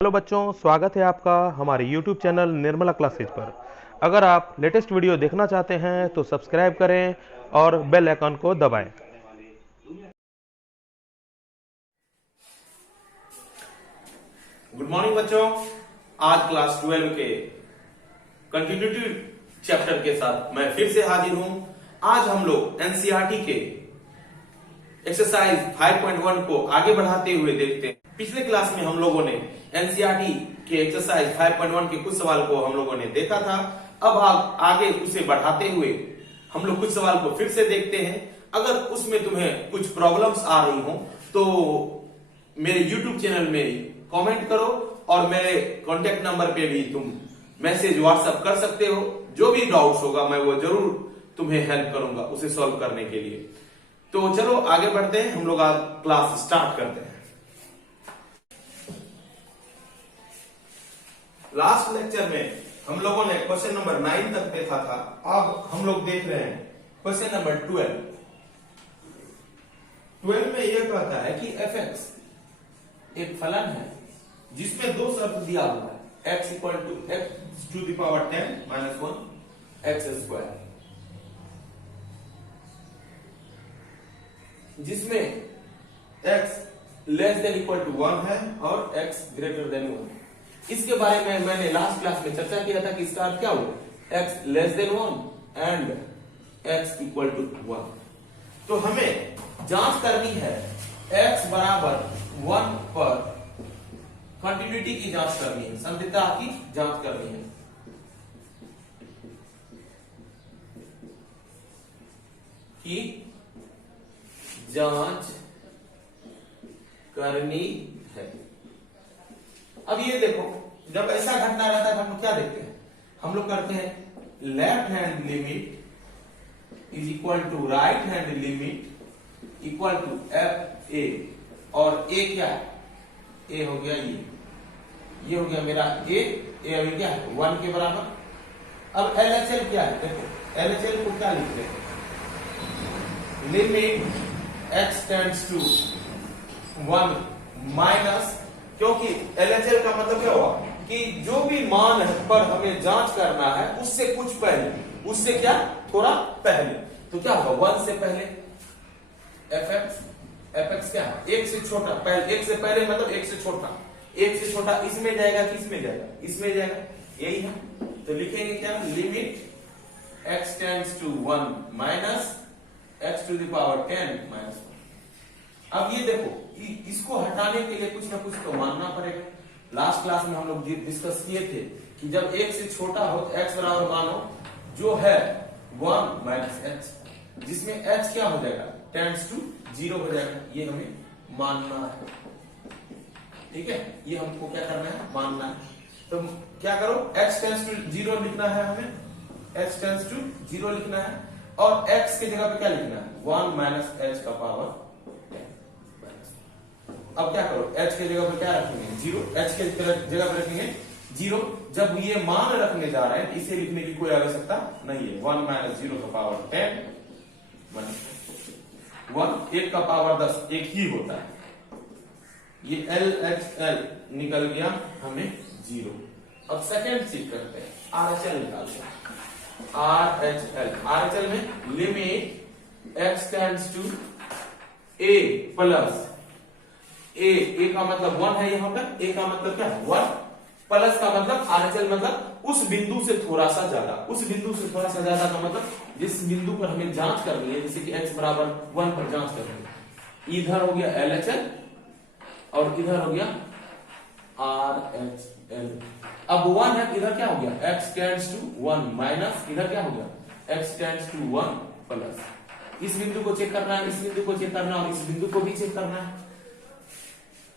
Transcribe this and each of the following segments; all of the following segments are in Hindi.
हेलो बच्चों, स्वागत है आपका हमारे YouTube चैनल निर्मला क्लासेज पर। अगर आप लेटेस्ट वीडियो देखना चाहते हैं तो सब्सक्राइब करें और बेल आइकन को दबाएं। गुड मॉर्निंग बच्चों। आज क्लास 12 के कंटिन्यूटी चैप्टर के साथ मैं फिर से हाजिर हूं। आज हम लोग एनसीईआरटी के एक्सरसाइज 5.1 को आगे बढ़ाते हुए देखते हैं। पिछले क्लास में हम लोगों ने एनसीईआरटी के एक्सरसाइज 5.1 के कुछ सवाल को हम लोगों ने देखा था। अब आगे उसे बढ़ाते हुए हम लोग कुछ सवाल को फिर से देखते हैं। अगर उसमें तुम्हें कुछ प्रॉब्लम्स आ रही हो तो मेरे YouTube चैनल में कमेंट करो और मेरे कॉन्टेक्ट नंबर पे भी तुम मैसेज व्हाट्सएप कर सकते हो। जो भी डाउट्स होगा मैं वो जरूर तुम्हें हेल्प करूंगा उसे सॉल्व करने के लिए। तो चलो आगे बढ़ते हैं, हम लोग आज क्लास स्टार्ट करते हैं। लास्ट लेक्चर में हम लोगों ने क्वेश्चन नंबर 9 तक देखा था। अब हम लोग देख रहे हैं क्वेश्चन नंबर 12। 12 में यह कहता है कि fx एक फलन है जिसमें दो शर्त दिया हुआ है, x equal to x to the power 10 minus 1 x square, जिसमें x less than equal to 1 है और x ग्रेटर देन 1। इसके बारे में मैंने लास्ट क्लास में चर्चा किया था कि इसका अर्थ क्या हुआ, x less than 1 and x equal to 1। तो हमें जांच करनी है x बराबर 1 पर कंटिन्यूटी की जांच करनी है, संदिग्धता की जांच करनी है। कि जांच करनी है। अब ये देखो, जब ऐसा घटना रहता है हम लोग क्या देखते हैं, हम लोग करते हैं left hand limit is equal to right hand limit equal to F A, और ए क्या है, ए हो गया ये हो गया मेरा ए अभी क्या है 1 के बराबर। अब एलएचएल क्या है, देखो एलएचएल को क्या लिखते हैं, limit x tends to 1 minus, क्योंकि एलएचएल का मतलब क्या हुआ कि जो भी मान पर हमें जांच करना है उससे कुछ पहले, उससे क्या थोड़ा पहले, तो क्या होगा 1 से पहले fx क्या है, 1 से छोटा, पहले 1 से पहले मतलब 1 से छोटा, 1 से छोटा इसमें जाएगा कि इसमें जाएगा, इसमें जाएगा, यही है। तो लिखेंगे क्या, limit x tends to 1 minus x to the power 10 minus 1। अब ये देखो, इसको हटाने के लिए कुछ ना कुछ तो मानना पड़ेगा। लास्ट क्लास में हम लोग डिस्कस किए थे कि जब 1 से छोटा हो तो x बराबर मानो जो है 1 माइनस h, जिसमें h क्या हो जाएगा, टेंड्स टू 0 हो जाएगा। ये हमें मानना है, ठीक है, ये हमको क्या करना है, मानना है। तो क्या करो, x टेंड्स टू 0 लिखना है, हमें x टेंड्स टू 0 लिखना है और x की जगह पे क्या लिखना है, 1 माइनस h का पावर 10। अब क्या करो, h की जगह पे क्या रखेंगे, 0, h की जगह पे रखेंगे 0। जब ये मान रखने जा रहे हैं इसे लिखने की कोई आवश्यकता नहीं है, 1 माइनस 0 का पावर 10 1, 1 का पावर 10 एक ही होता है। ये LHL निकल गया हमें 0। अब सेकेंड चीज करते हैं, RHL निकालते हैं। RHL में limit x tends to a plus a का मतलब 1 है, यहाँ पर a का मतलब क्या है 1, प्लस का मतलब RHL मतलब उस बिंदु से थोड़ा सा ज्यादा, उस बिंदु से थोड़ा सा ज्यादा का मतलब जिस बिंदु पर हमें जांच करनी है, जैसे कि x बराबर 1 पर जांच करनी है। इधर हो गया LHL और इधर हो गया RHL। अब 1 है, इधर क्या हो गया, x टेंड्स टू 1 माइनस, इधर क्या हो गया, x टेंड्स टू 1 प्लस। इस बिंदु को चेक करना है, इस बिंदु को चेक करना है और इस बिंदु को भी चेक करना है।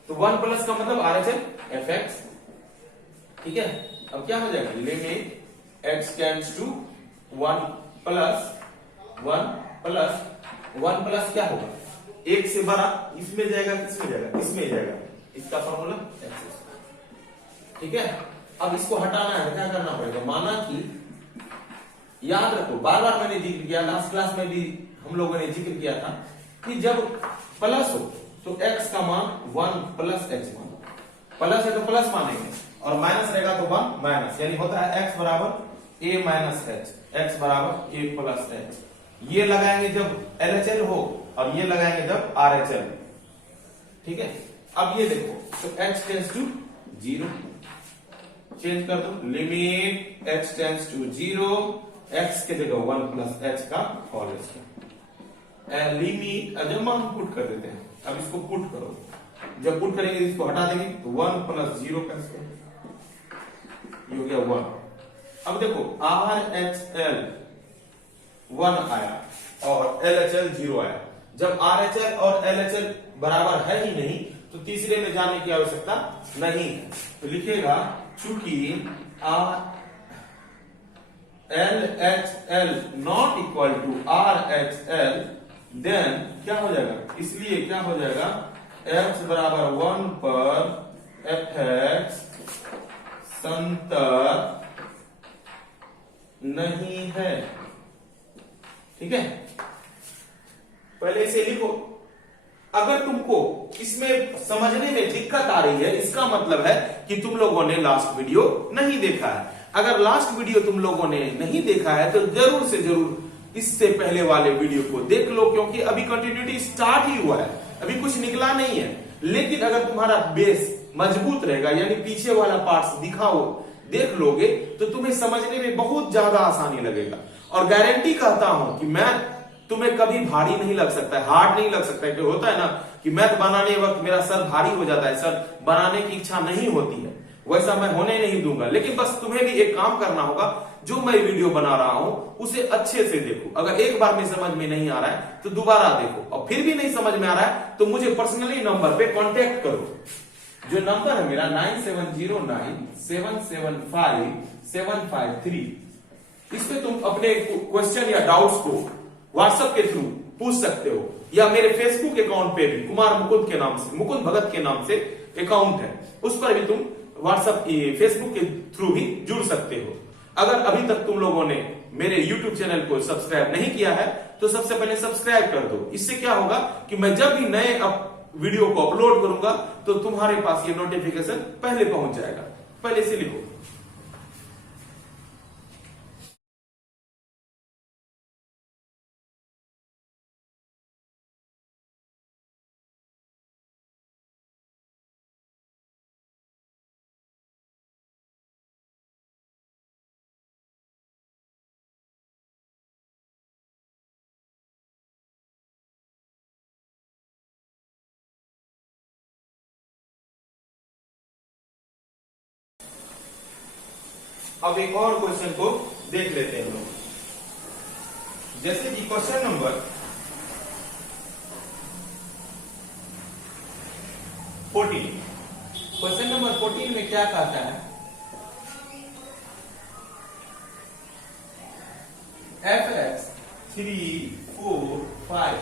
तो 1 प्लस का मतलब RHL fx, ठीक है। अब क्या हो जाएगा, limit x tends to 1 plus 1 plus क्या होगा, 1 से बड़ा, इसमें जाएगा, किसमें जाएगा, इसमें जाएगा, इसका फॉर्मूला x, ठीक है। अब इसको हटाना है, क्या करना पड़ेगा, माना कि याद रखो, बार बार मैंने जिक्र किया, लास्ट क्लास में भी हम लोगों ने जिक्र किया था कि जब प्लस हो तो x का मान 1 प्लस h मानो, प्लस है तो प्लस मानेंगे और माइनस रहेगा तो 1 माइनस, यानी होता है x बराबर a माइनस एच, x बराबर a प्लस एच। ये लगाएंगे जब LHL हो और ये लगाएंगे जब RHL। ठीक है, अब ये देखो तो h टेंड्स टू 0, चेंज कर दो, limit h tends to 0, x के जगह 1 प्लस h का होल स्क्वायर, लिमिट जब मान पुट कर देते हैं। अब इसको पुट करो, जब पुट करेंगे इसको हटा देंगे तो 1 प्लस 0 का स्क्वायर, ये हो गया 1। अब देखो RHL 1 आया और LHL 0 आया। जब RHL और LHL बराबर है ही नहीं तो तीसरे में जाने की आवश्यकता नहीं है, तो लिखेगा चूंकि LHL not equal to RHL, then क्या हो जाएगा, इसलिए क्या हो जाएगा x बराबर 1 पर fx संतर नहीं है। ठीक है, पहले इसे लिखो। अगर तुमको इसमें समझने में दिक्कत आ रही है, इसका मतलब है कि तुम लोगों ने लास्ट वीडियो नहीं देखा है। अगर लास्ट वीडियो तुम लोगों ने नहीं देखा है तो जरूर से जरूर इससे पहले वाले वीडियो को देख लो, क्योंकि अभी कंटिन्यूटी स्टार्ट ही हुआ है, अभी कुछ निकला नहीं है। लेकिन अगर तुम्हारा बेस मजबूत रहेगा, यानी पीछे वाला पार्ट्स दिखाओ देख लोगे, तो तुम्हें समझने में बहुत ज्यादा आसानी लगेगा। और गारंटी कहता हूं कि मैथ तुम्हें कभी भारी नहीं लग सकता है, हार्ड नहीं लग सकता है। कि होता है ना कि मैथ बनाने वक्त मेरा सर भारी हो जाता है, सर बनाने की इच्छा नहीं होती है, वैसा मैं होने नहीं दूंगा। लेकिन बस तुम्हें भी एक काम करना होगा, जो मैं वीडियो बना रहा हूं उसे अच्छे से देखो। अगर एक बार में समझ में नहीं आ रहा है तो दोबारा देखो, और फिर भी नहीं समझ में आ रहा है तो मुझे पर्सनली नंबर पे कांटेक्ट करो। जो नंबर है मेरा 9709775753, इस पे तुम अपने क्वेश्चन या डाउट्स को व्हाट्सएप के थ्रू पूछ सकते हो, या मेरे फेसबुक अकाउंट पे भी कुमार मुकुंद के नाम से, मुकुंद भगत के नाम से अकाउंट है, उस पर भी तुम व्हाट्सएप फेसबुक के थ्रू भी जुड़ सकते हो। अगर अभी तक तुम लोगों ने मेरे YouTube चैनल को सब्सक्राइब नहीं किया है तो सबसे पहले सब्सक्राइब कर दो। इससे क्या होगा कि मैं जब भी नए वीडियो को अपलोड करूंगा तो तुम्हारे पास ये नोटिफिकेशन पहले पहुंच जाएगा। पहले से लिखो। अब एक और क्वेश्चन को देख लेते हैं लोग, जैसे कि क्वेश्चन नंबर 14। क्वेश्चन नंबर 14 में क्या कहता है, fx 3, 4, 5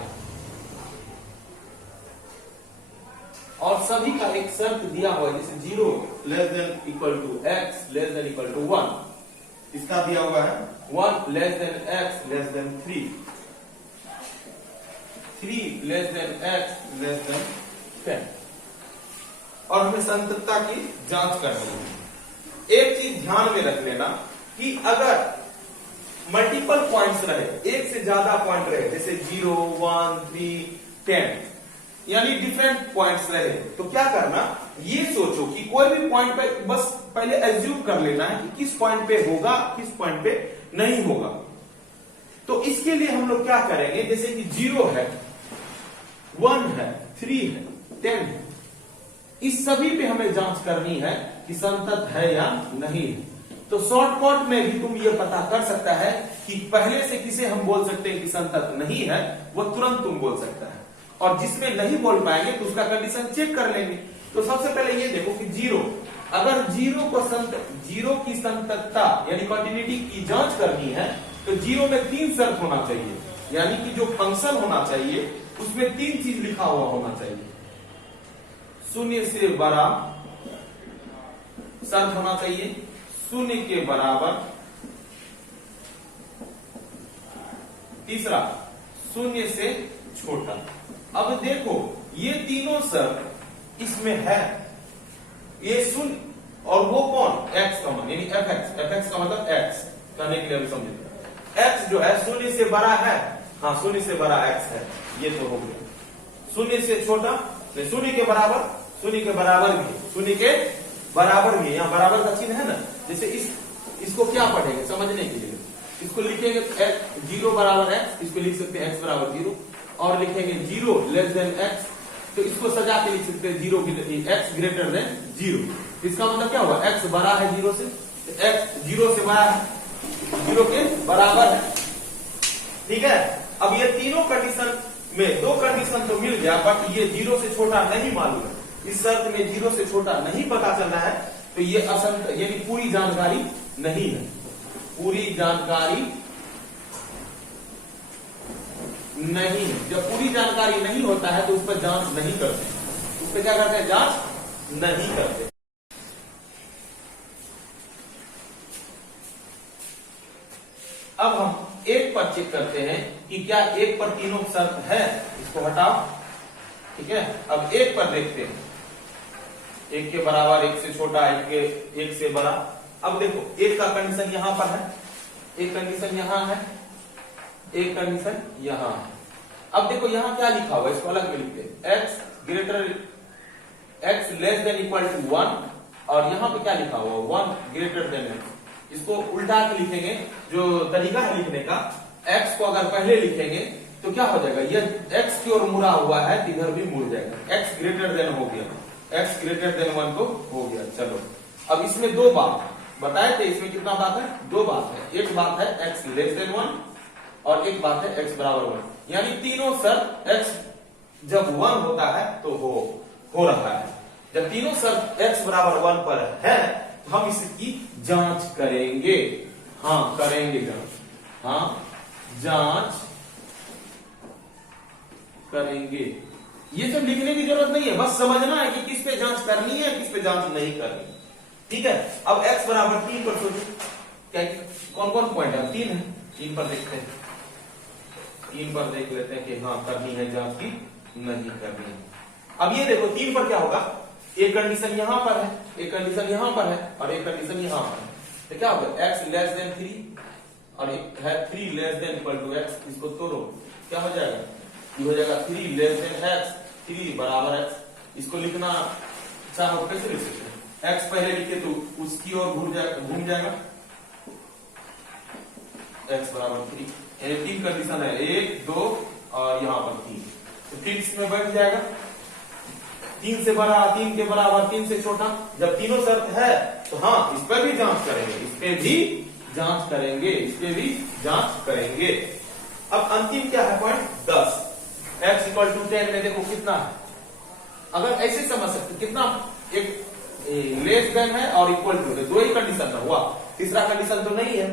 और सभी का एक शर्त दिया हुआ है, जैसे 0 less than equal to x less than equal to 1, इसका दिया हुआ है 1 less than x less than 3, 3 less than x less than 10, और हमें संततता की जांच करनी है। एक चीज ध्यान में रख लेना कि अगर मल्टीपल पॉइंट्स रहे, एक से ज्यादा पॉइंट रहे, जैसे 0, 1, 3, 10, यानी डिफरेंट पॉइंट्स रहे, तो क्या करना, ये सोचो कि कोई भी पॉइंट पे बस पहले एज्यूम कर लेना है कि किस पॉइंट पे होगा, किस पॉइंट पे नहीं होगा। तो इसके लिए हम लोग क्या करेंगे, जैसे कि 0 है, 1 है, 3 है, 10 है, इस सभी पे हमें जांच करनी है कि संतत है या नहीं है। तो शॉर्टकट में भी तुम ये पता कर सकता है कि पहले से किसे हम बोल सकते हैं कि संतत नहीं है, वो तुरंत तुम बोल सकता है, और जिसमें नहीं बोल पाएंगे तो उसका कंडीशन चेक कर लेंगे। तो सबसे पहले ये देखो कि 0, अगर 0 की संततता यानी कंटिन्यूटी की जांच करनी है तो 0 में 3 शर्त होना चाहिए, यानी कि जो फंक्शन होना चाहिए उसमें 3 चीज लिखा हुआ होना चाहिए। 0 से बड़ा शर्त होना चाहिए, 0 के बराबर, तीसरा 0 से छोटा। अब देखो ये तीनों शर्त इसमें है, ये शून्य और वो कौन, x का मान यानी fx का मतलब x कहने के लिए समझे x जो है शून्य से बड़ा है, हाँ शून्य से बड़ा x है, ये तो हो गया। शून्य से छोटा, शून्य के बराबर, शून्य के बराबर भी, शून्य के बराबर भी, यहाँ बराबर का चिन्ह है ना, जैसे इसको क्या पढ़ेंगे समझने के लिए, इसको लिखेंगे जीरो बराबर x, इसको लिख सकते हैं x बराबर 0 और लिखेंगे 0 लेस देन x, तो इसको सजा के लिख सकते हैं 0 x ग्रेटर देन 0। इसका मतलब क्या हुआ, x बड़ा है 0 से, x 0 से बड़ा है, 0 के बराबर है, ठीक है। अब ये तीनों कंडीशन में दो कंडीशन तो मिल गया, बट ये 0 से छोटा नहीं मालूम है, इस शर्त में 0 से छोटा नहीं पता चल रहा है, तो ये असंत यानी पूरी जानकारी नहीं है, पूरी जानकारी नहीं है। जब पूरी जानकारी नहीं होता है तो उस पर जांच नहीं करते, उस पर क्या करते हैं, जांच नहीं करते। अब हम एक पर चेक करते हैं कि क्या एक पर तीनों शर्त है, इसको हटाओ, ठीक है। अब एक पर देखते हैं, एक के बराबर, एक से छोटा, एक से बड़ा। अब देखो एक का कंडीशन यहां पर है, एक कंडीशन यहां है, एक कंडीशन यहां है। अब देखो यहां क्या लिखा हुआ है, इसको अलग में लिखते हैं, x less than equal to 1, और यहां पे क्या लिखा हुआ 1 ग्रेटर देन x। इसको उल्टा के लिखेंगे, जो तरीका है लिखने का, x को अगर पहले लिखेंगे तो क्या हो जाएगा, ये x की ओर मुड़ा हुआ है, इधर भी मुड़ जाएगा, x ग्रेटर देन हो गया, x ग्रेटर देन 1 तो हो गया। चलो अब इसमें दो बात बताए थे, इसमें कितना बात है, दो बात है, एक बात है x लेस देन 1 और एक बात है x बराबर 1, यानी तीनों शर्त x जब 1 होता है तो हो रहा है। जब तीनों शर्त x बराबर 1 पर है तो हम इसकी जांच करेंगे, हाँ करेंगे जांच, हाँ जांच करेंगे। ये सब लिखने की जरूरत नहीं है, बस समझना है कि किस पे जांच करनी है, किस पे जांच नहीं करनी, ठीक है। अब x बराबर 3 पर सोचो, क्या कौन कौन पॉइंट है, 3 है, 3 पर देखते हैं, 3 पर देख लेते हैं कि हाँ करनी है जांच की नहीं करनी है। अब ये देखो 3 पर क्या होगा, एक कंडीशन यहां पर है, एक कंडीशन यहां पर है और एक कंडीशन यहां पर है, तो क्या होगा x लेस देन 3 और एक है 3 less than equal to x, इसको तोड़ो क्या हो जाएगा, ये हो जाएगा 3 लेस देन x, 3 बराबर x। इसको लिखना चाहो कैसे लिख सकते हैं, x पहले लिखे तो उसकी ओर घूम जाएगा, x बराबर 3, यानी 3 कंडीशन है, 1 2 और यहां पर 3, तो 3 इसमें बैठ जाएगा, 3 से बड़ा, 3 के बराबर, 3 से छोटा। जब तीनों शर्त है तो हाँ इस पर भी जांच करेंगे, इस पे भी जांच करेंगे, इस पे भी जांच करेंगे। अब अंतिम क्या है पॉइंट 10, x इक्वल टू 10 में देखो कितना है, अगर ऐसे समझ सकते कितना, एक लेस देन है और इक्वल टू है, दो ही कंडीशन में हुआ, तीसरा कंडीशन तो नहीं है,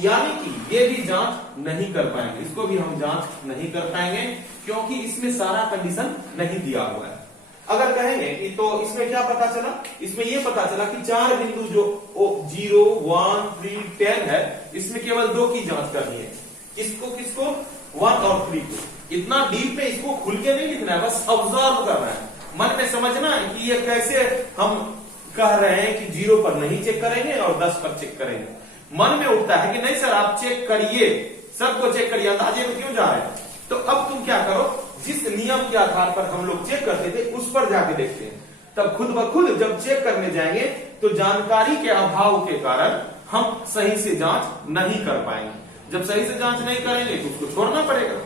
यानी कि ये भी जांच नहीं कर पाएंगे, इसको भी हम जांच नहीं कर पाएंगे क्योंकि इसमें सारा कंडीशन नहीं दिया हुआ है। अगर कहेंगे कि तो इसमें क्या पता चला, इसमें ये पता चला कि 4 बिंदु जो 0 1 3 10 है, इसमें केवल 2 की जांच करनी है, किसको 1 और 3 को। इतना डीप में इसको खुल के नहीं लिखना है, बस ऑब्जर्व करना है, मन में समझना है कि ये कैसे हम कह रहे हैं कि 0 पर नहीं चेक करेंगे और 10 पर चेक करेंगे। मन में उठता है कि नहीं सर आप चेक करिए, सबको चेक करिए, अंदाजे में क्यों जा रहे हैं। तो अब तुम क्या करो, जिस नियम के आधार पर हम लोग चेक करते थे उस पर जाके देखते हैं, तब खुद ब खुद जब चेक करने जाएंगे तो जानकारी के अभाव के कारण हम सही से जांच नहीं कर पाएंगे। जब सही से जांच नहीं करेंगे तो उसको छोड़ना पड़ेगा,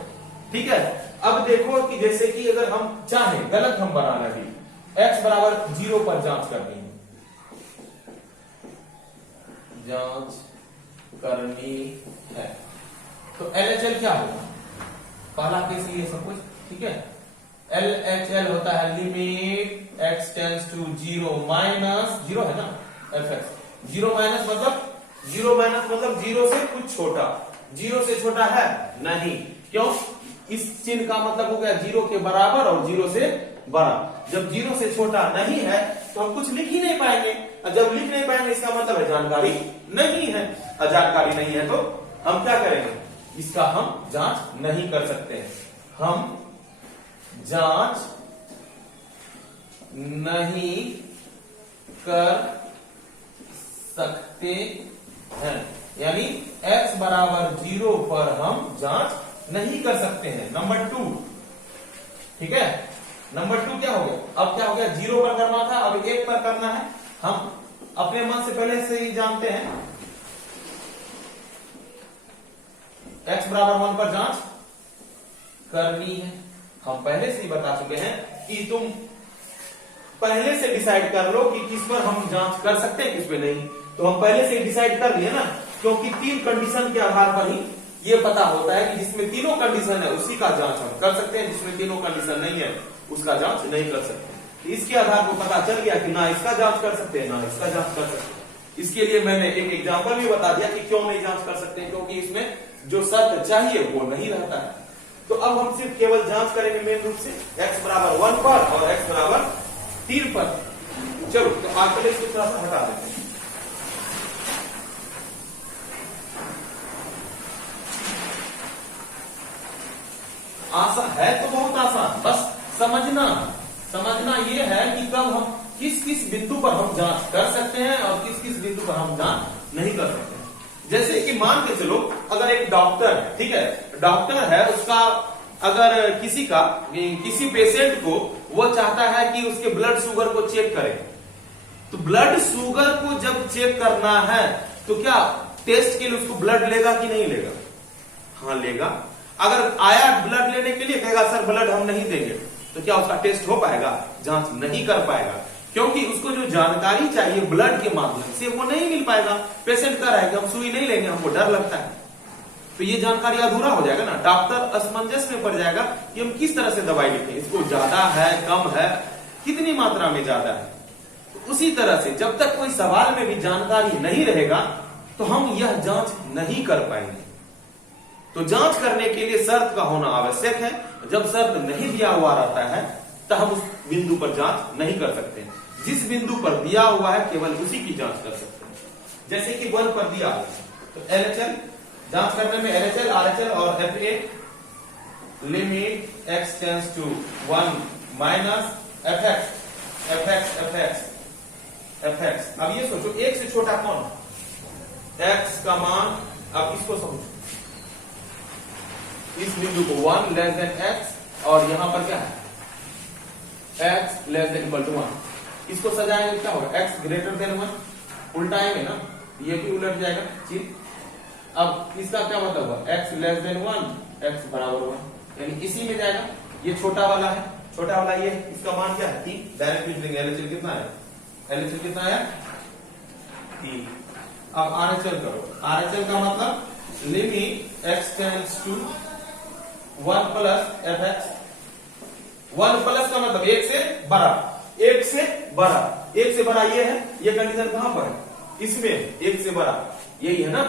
ठीक है। अब देखो कि जैसे कि अगर हम चाहें गलत हम बनाना भी, x बराबर 0 पर जांच करनी है, जांच करनी है, तो LHL क्या होगा, पहला केस ये सब कुछ ठीक है। LHL होता है limit x tends to 0 minus 0 है ना, fx 0 माइनस मतलब 0 से कुछ छोटा, 0 से छोटा है नहीं, क्यों, इस चिन्ह का मतलब हो गया 0 के बराबर और 0 से बड़ा। जब 0 से छोटा नहीं है तो हम कुछ लिख ही नहीं पाएंगे, और जब लिख नहीं पाएंगे इसका मतलब है जानकारी नहीं है, और जानकारी नहीं है तो हम क्या करेंगे, इसका हम जांच नहीं कर सकते हैं, हम जांच नहीं कर सकते हैं, यानी x बराबर 0 पर हम जांच नहीं कर सकते हैं। नंबर 2, ठीक है। नंबर 2 क्या हो गया, अब क्या हो गया, 0 पर करना था, अब 1 पर करना है। हम अपने मन से पहले से ही जानते हैं x बराबर 1 पर जांच करनी है। हम पहले से ही बता चुके हैं कि तुम पहले से डिसाइड कर लो कि किस पर हम जांच कर सकते हैं, किस पे नहीं। तो हम पहले से डिसाइड कर लिए ना, क्योंकि 3 कंडीशन के आधार पर ही ये पता होता है कि जिसमें तीनों कंडीशन है उसी का जांच हम कर सकते हैं, जिसमें तीनों कंडीशन नहीं है उसका जांच नहीं कर सकते। इसके आधार पर पता चल गया कि ना इसका जांच कर सकते हैं ना इसका जांच कर सकते हैं। इसके लिए मैंने एक एग्जांपल भी बता दिया कि क्यों नहीं जांच कर सकते, क्योंकि इसमें जो शर्त चाहिए वो नहीं रहता है। तो अब हम सिर्फ केवल जांच करेंगे मेन रूप से x बराबर 1 पर और x बराबर 3 पर। चलो तो आज पहले इसको थोड़ा सा हटा देते हैं। आसान है तो बहुत आसान, बस समझना ये है कि कब हम किस किस बिंदु पर हम जांच कर सकते हैं और किस किस बिंदु पर हम जांच नहीं कर सकते हैं। जैसे कि मान के चलो, अगर एक डॉक्टर है, ठीक है, डॉक्टर है, उसका अगर किसी पेशेंट को वो चाहता है कि उसके ब्लड शुगर को चेक करे, तो ब्लड शुगर को जब चेक करना है तो क्या टेस्ट के लिए उसको ब्लड लेगा कि नहीं लेगा? हाँ लेगा। अगर आया ब्लड लेने के लिए, कहेगा सर ब्लड हम नहीं देंगे, तो क्या उसका टेस्ट हो पाएगा? जांच नहीं कर पाएगा, क्योंकि उसको जो जानकारी चाहिए ब्लड के माध्यम से वो नहीं मिल पाएगा। पेशेंट कह रहा है कि हम सुई नहीं लेंगे, हमको डर लगता है, तो ये जानकारी अधूरा हो जाएगा ना। डॉक्टर असमंजस में पड़ जाएगा कि हम किस तरह से दवाई लिखें, इसको ज्यादा है कम है, कितनी मात्रा में ज्यादा है। तो उसी तरह से जब तक कोई सवाल में भी जानकारी नहीं रहेगा तो हम यह जांच नहीं कर पाएंगे। तो जांच करने के लिए शर्त का होना आवश्यक है। जब शर्त नहीं दिया हुआ रहता है तो हम उस बिंदु पर जांच नहीं कर सकते। जिस बिंदु पर दिया हुआ है केवल उसी की जांच कर सकते हैं। जैसे कि 1 पर दिया है तो LHL जांच करने में LHL, RHL और FA limit x tends to 1 minus fx। अब ये सोचो, एक से छोटा कौन है? x का मान, अब इसको समझो, इस बिंदु को 1 लेस देन x और यहां पर क्या है x less than equal to 1। इसको सजाएंगे क्या होगा? x ग्रेटर देन 1, उल्टाएंगे ना, ये भी उलट जाएगा चिन्ह। अब इसका क्या मतलब हुआ? x लेस देन 1, x बराबर 1, यानी इसी में जाएगा। ये छोटा वाला है, छोटा वाला ये, इसका मान क्या है? 3। डायरेक्ट लिख देंगे। LHL कितना है? LHL कितना है? 3। अब RHL करो। RHL का मतलब limit x tends to 1 plus fx। 1 plus का मतलब 1 से बड़ा, 1 से बड़ा, 1 से बड़ा ये है। ये कंडीशन कहां पर है? इसमें 1 से बड़ा, यही है ना,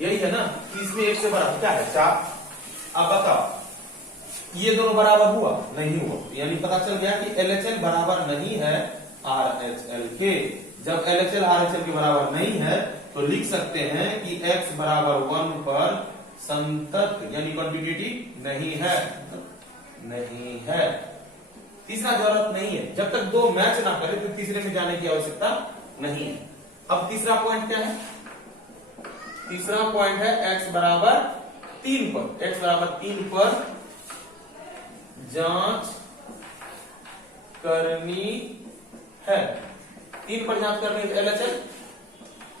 यही है ना। इसमें 1 से बड़ा क्या है? 4। अब बताओ ये दोनों बराबर हुआ? नहीं हुआ, यानी पता चल गया कि LHL बराबर नहीं है RHL के। जब LHL RHL के बराबर नहीं है तो लिख सकते हैं कि x बराबर 1 पर संतत यानी कॉन्टिन्यूटी नहीं है, नहीं है। तीसरा जरूरत नहीं है, जब तक दो मैच ना करे तो तीसरे में जाने की आवश्यकता नहीं है। अब तीसरा पॉइंट क्या है? तीसरा पॉइंट है x बराबर 3 पर। x बराबर 3 पर जांच करनी है। 3 पर जांच करनी है। LHL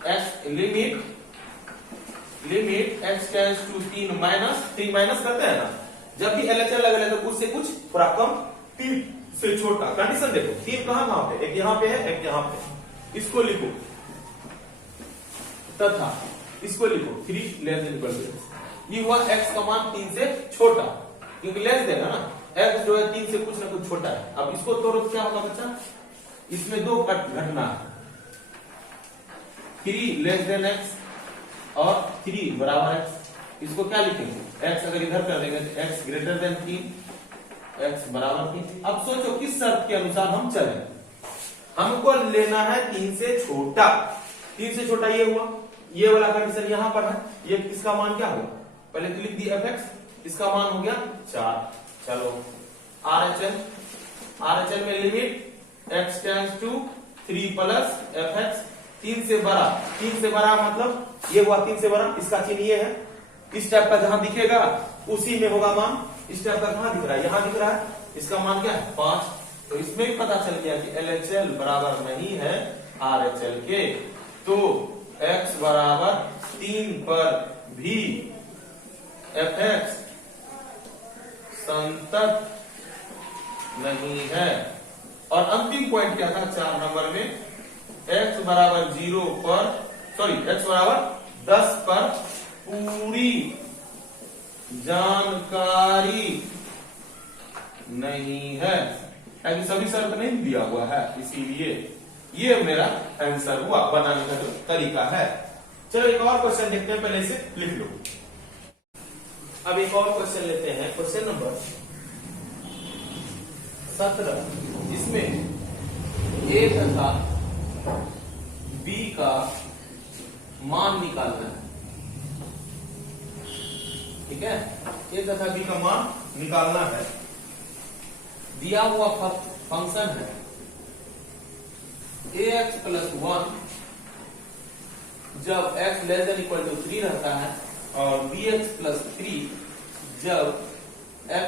x limit x tends to 3 minus करते हैं ना, जब भी LHL लगे तो कुछ से कुछ थोड़ा कम, 3 से छोटा। कंडीशन देखो, 3 कहां पे? एक यहां पे है, एक यहां पे। इसको लिखो तथा इसको लिखो 3 लेस देन इक्वल टू। ये हुआ x का मान 3 से छोटा, क्योंकि लेस देगा ना, x जो है 3 से कुछ ना कुछ छोटा है। अब इसको तोड़ो क्या होगा बच्चा? इसमें 2 घटना है, 3 लेस देन x और 3 बराबर x। इसको क्या लिखेंगे? x अगर इधर कर देंगे तो x ग्रेटर देन 3, x बराबर 3। अब सोचो किस शर्त के अनुसार हम चलें। हमको लेना है 3 से छोटा। 3 से छोटा ये हुआ, ये वाला कंडीशन यहां पर है। ये इसका मान क्या होगा? पहले तो लिख दिया fx, इसका मान हो गया 4। चलो RHL में limit x tends to 3 plus f x 3 से बड़ा मतलब ये हुआ 3 से बड़ा, इसका चिन्ह ये है। इस टाइप का जहां दिखेगा उसी में होगा मान। इस टाइप का कहां दिख रहा है, यहां दिख रहा है, इसका मान क्या है 5। तो इसमें भी पता चल गया कि LHL बराबर नहीं है RHL के। तो x बराबर 3 पर भी fx संतत नहीं है। और अंतिम पॉइंट क्या था 4 नंबर में, x बराबर 0 पर x बराबर 10 पर पूरी जानकारी नहीं है, क्योंकि सभी शर्त नहीं दिया हुआ है, इसीलिए ये मेरा आंसर हुआ, बनाने का जो तरीका है। चलो एक और क्वेश्चन देखते हैं, पहले से लिख लो। अब एक और क्वेश्चन लेते हैं, क्वेश्चन नंबर 17। इसमें A तथा B का मान निकालना है, ठीक है। A तथा B का मान निकालना है। दिया हुआ फंक्शन है ax प्लस 1 जब x less than equal to 3 रहता है, और bx प्लस 3 जब x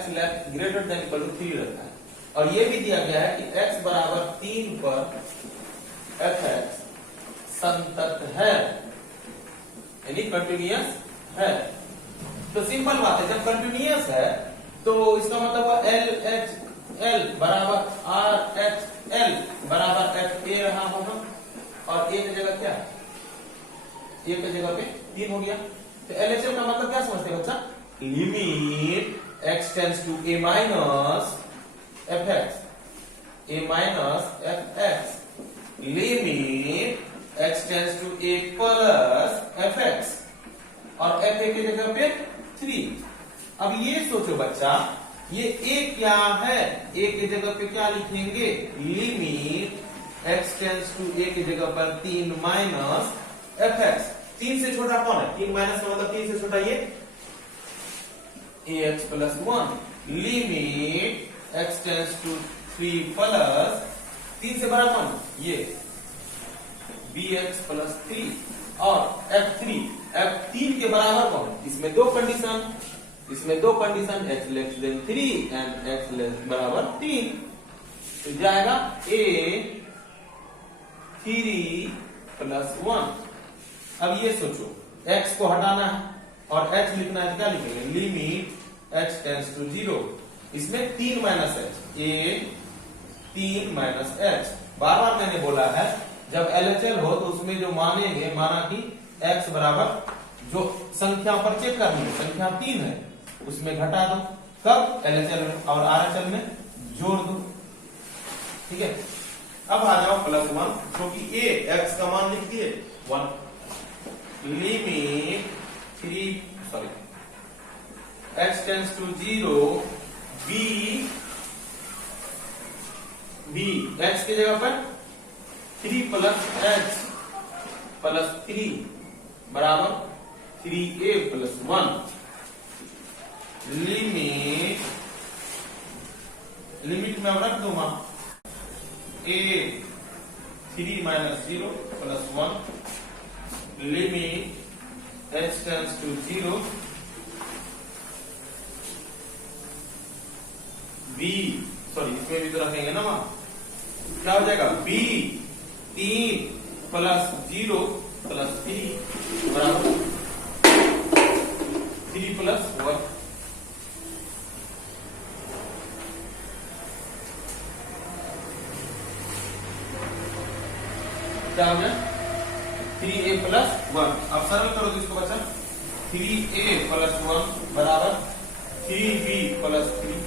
greater than equal to 3 रहता है। और ये भी दिया गया है कि x बराबर 3 पर fx संतत है, यानी कंटिन्यूअस है। तो सिंपल बात है, जब कंटिन्यूअस है तो इसका मतलब हुआ LHL बराबर RHL बराबर FA रहा होगा, और A की जगह क्या, A की जगह पे 3 हो गया। तो LHL का मतलब क्या समझते हैं बच्चा, limit x tends to A minus fx, A minus fx, limit x tends to A plus fx, और FA की जगह पे 3। अब ये सोचो बच्चा, ये A क्या है, A की जगह पे क्या लिखेंगे, limit x tends to A की जगह पर 3 माइनस fx। 3 से छोटा कौन है, 3 माइनस का मतलब 3 से छोटा ये ax plus 1, limit x tends to 3 plus 3 से बड़ा कौन, ये bx प्लस 3, और f3 के बराबर कौन, इसमें दो condition x less than 3 and x less बराबर 3। तो जाएगा a 3 प्लस 1। अब ये सोचो, x को हटाना है और h लिखना है, क्या लिखेंगे, लिमिट x टेंड्स टू 0, इसमें 3 minus h, a 3 minus h। बार बार मैंने बोला है जब LHL हो तो उसमें जो मानेंगे, माना कि x बराबर जो संख्या पर चेक करनी है, संख्या 3 है, उसमें घटा दो, कब, LHL में, और RHL में जोड़ दो, ठीक है। अब आ जाओ प्लस 1, क्योंकि A x का मान लिख दिए 1, limit x tends to 0 b x की जगह पर 3 प्लस h प्लस 3 बराबर 3a प्लस 1, लिमिट में अब रख दो मान, a 3 minus 0 plus 1, limit h tends to 0 b, sorry इसमें भी तो रखेंगे ना मान, क्या हो जाएगा b 3 प्लस 0 प्लस 3 बराबर 3 प्लस 1। क्या हो गया 3a प्लस 1। अब सरल करो इसको बच्चा, 3a प्लस 1 बराबर 3b प्लस 3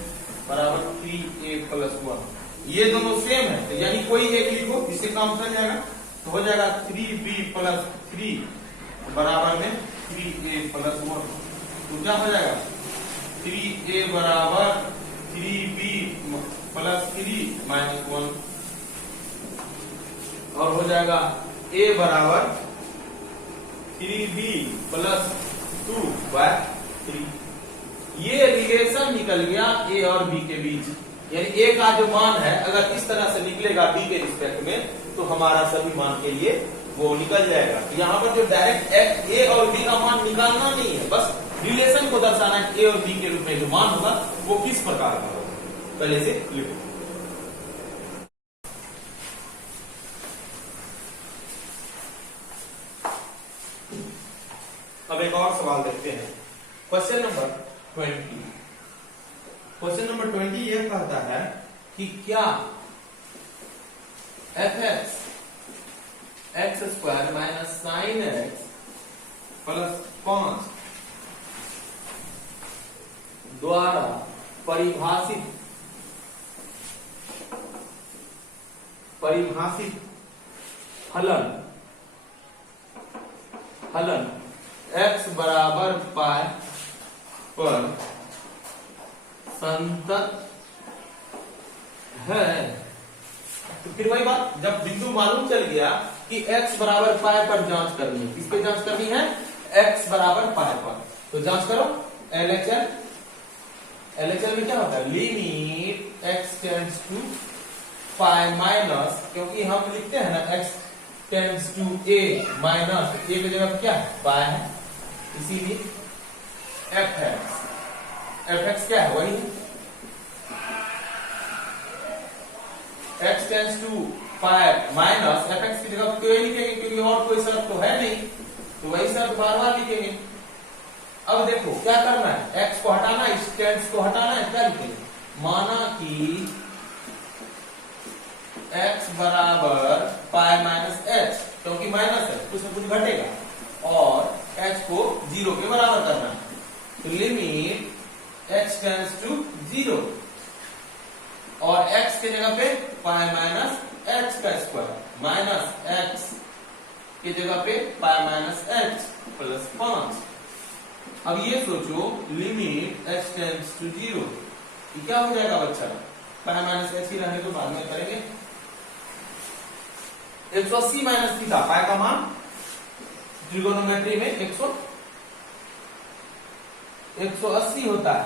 बराबर 3a प्लस 1। ये दोनों सेम है, तो यानी कोई एक लिखो, इससे काम कर जाएगा, तो हो जाएगा 3b प्लस 3 बराबर में 3a प्लस 1। तो क्या हो जाएगा 3a बराबर 3b प्लस 3 माइनस 1, और हो जाएगा a बराबर 3b प्लस 2 बाय 3। ये रिलेशन निकल गया a और b के बीच, यानी a का जो मान है अगर इस तरह से निकलेगा b के रिस्पेक्ट में, तो हमारा सभी मान के लिए वो निकल जाएगा। तो यहाँ पर जो डायरेक्ट ए और बी का मान निकालना नहीं है, बस रिलेशन को दर्शाना है। ए और बी के रूप में जो मान होगा वो किस प्रकार का होगा, पहले से लिखो। अब एक और सवाल देखते हैं, क्वेश्चन नंबर 20। क्वेश्चन नंबर 20 यह कहता है कि क्या fx x square minus sine x plus 5 द्वारा परिभाषित फलन x बराबर पाई पर संतत है। तो फिर वही बात, जब बिंदु मालूम चल गया कि x बराबर पाई पर जांच करनी है, किस पे जांच करनी है, x बराबर पाई पर, तो जांच करो LHL। LHL में क्या होता है, limit x tends to pi minus, क्योंकि हम लिखते हैं ना x tends to a minus a की जगह क्या है, पाई है, इसीलिए fx क्या है, वही है x tends to pi minus fx की जगह क्यों लिखेंगे, क्योंकि और कोई शर्त तो है नहीं, तो वही शर्त बार बार लिखेंगे। अब देखो क्या करना है, x को हटाना है, इस टेंड्स को हटाना है, क्या लिखेंगे, माना कि x बराबर पाई माइनस h, क्योंकि माइनस है कुछ न कुछ घटेगा, और h को 0 के बराबर करना है, तो लिमिट x टेंड्स टू 0 और x के जगह पे पाई माइनस h का स्क्वायर माइनस x की जगह पे पाई माइनस h प्लस 5। अब ये सोचो लिमिट x टेंड्स टू 0, ये क्या हो जाएगा बच्चा, पाई माइनस h ही रहने को बाद में करेंगे। 180 माइनस थीटा, पाई का मान ट्रिगोनोमेट्री में 180 होता है,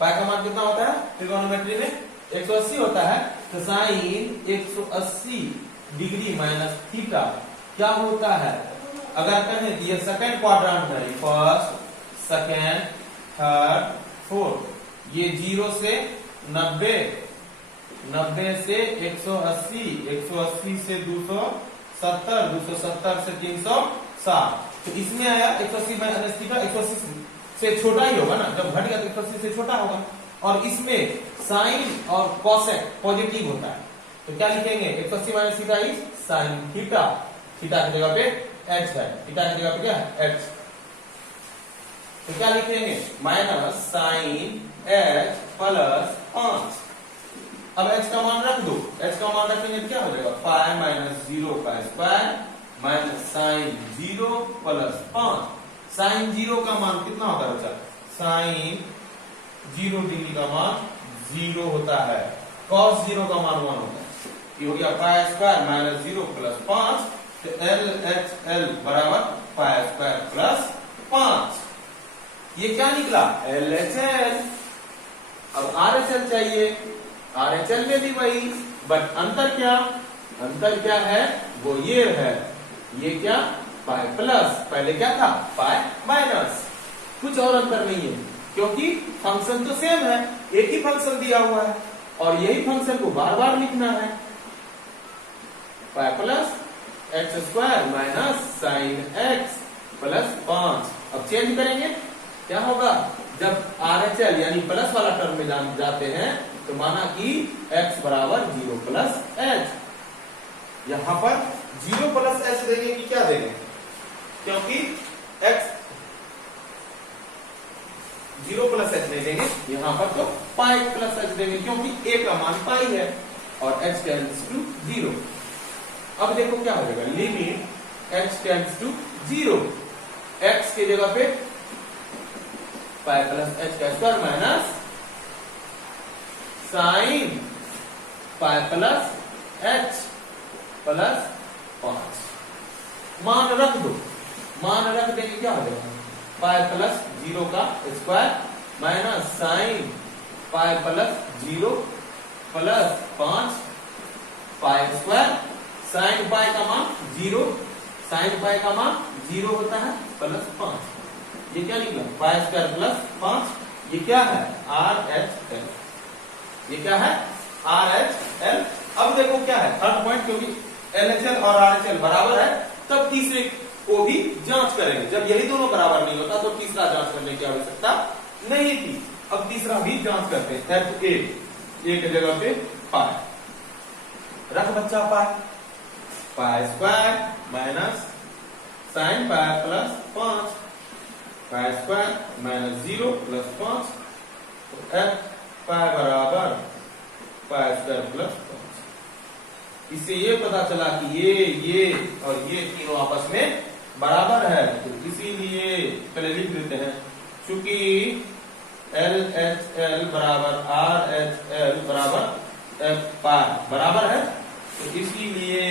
पाई का मान कितना होता है ट्रिगोनोमेट्री में 180 होता है, तो साइन 180 डिग्री माइनस थीटा क्या होता है, अगर कहें कि ये सेकंड क्वाड्रेंट है, फर्स्ट सेकंड थर्ड फोर्थ, ये 0 से 90, 90 से 180, 180 से 270, 270 से 360, तो इसमें आया 180 माइनस थीटा, 180 से छोटा ही होगा ना, जब घट गया तो 180 से छोटा होगा, और इसमें साइन और कॉसेक पॉजिटिव होता है, तो क्या लिखेंगे, 180 minus theta is sine theta, theta की जगह पे h है, थीटा की जगह पे क्या है h, तो क्या लिखेंगे माइनस साइन h प्लस 5। अब h का मान रख दो, h का मान रखेंगे तो क्या हो जाएगा, पाई माइनस 0 का square minus sine 0 plus 5। Sine 0 का मान कितना होता है बच्चा, साइन 0 डिग्री का मान 0 होता है, कॉस 0 का मान 1 होता है, ये हो गया पाई स्क्वायर माइनस 0 प्लस 5, तो LHL बराबर पाई स्क्वायर प्लस 5। ये क्या निकला, LHL। अब RHL चाहिए, RHL में भी वही, बट अंतर क्या है, वो ये है, ये क्या पाई प्लस, पहले क्या था पाई माइनस, कुछ और अंतर नहीं है, क्योंकि फंक्शन तो सेम है, एक ही फंक्शन दिया हुआ है और यही फंक्शन को बार बार लिखना है, pi plus x square minus sine x plus 5। अब चेंज करेंगे, क्या होगा, जब RHL यानी प्लस वाला टर्म में जाते हैं तो माना कि x बराबर 0 प्लस h, यहां पर 0 प्लस h देंगे कि क्या देंगे, क्योंकि x 0 प्लस h नहीं देंगे, यहां पर तो पाई प्लस h देंगे, क्योंकि a का मान पाई है और h टेंड्स टू 0। अब देखो क्या हो जाएगा, limit h tends to 0, x की जगह पे पाई प्लस h का square minus sine pi plus h plus 5। मान रख दो, मान रख देंगे क्या हो जाएगा, पाई प्लस 0 का square minus sine pi plus 0 plus 5 pi square sine pi का मान 0, साइन पाई का मान 0 होता है प्लस 5। ये क्या निकला पाई स्क्वायर प्लस 5। ये क्या है RHL, ये क्या है RHL। अब देखो क्या है थर्ड पॉइंट, क्योंकि LHL और RHL बराबर है तब तीसरे को भी जांच करेंगे। जब यही दोनों बराबर नहीं होता तो तीसरा जांच करने की आवश्यकता नहीं थी। अब तीसरा भी जांच करते हैं। FA एक जगह पे पाई रख बच्चा, pi square minus sine pi plus 5, pi square minus 0 plus 5, तो F पाई बराबर पाई स्क्वायर प्लस 5। इससे ये पता चला कि ये और ये तीनों आपस में बराबर है, तो इसीलिए पहले लिख देते हैं, चूंकि LHL बराबर RHL बराबर F पाई बराबर है, तो इसीलिए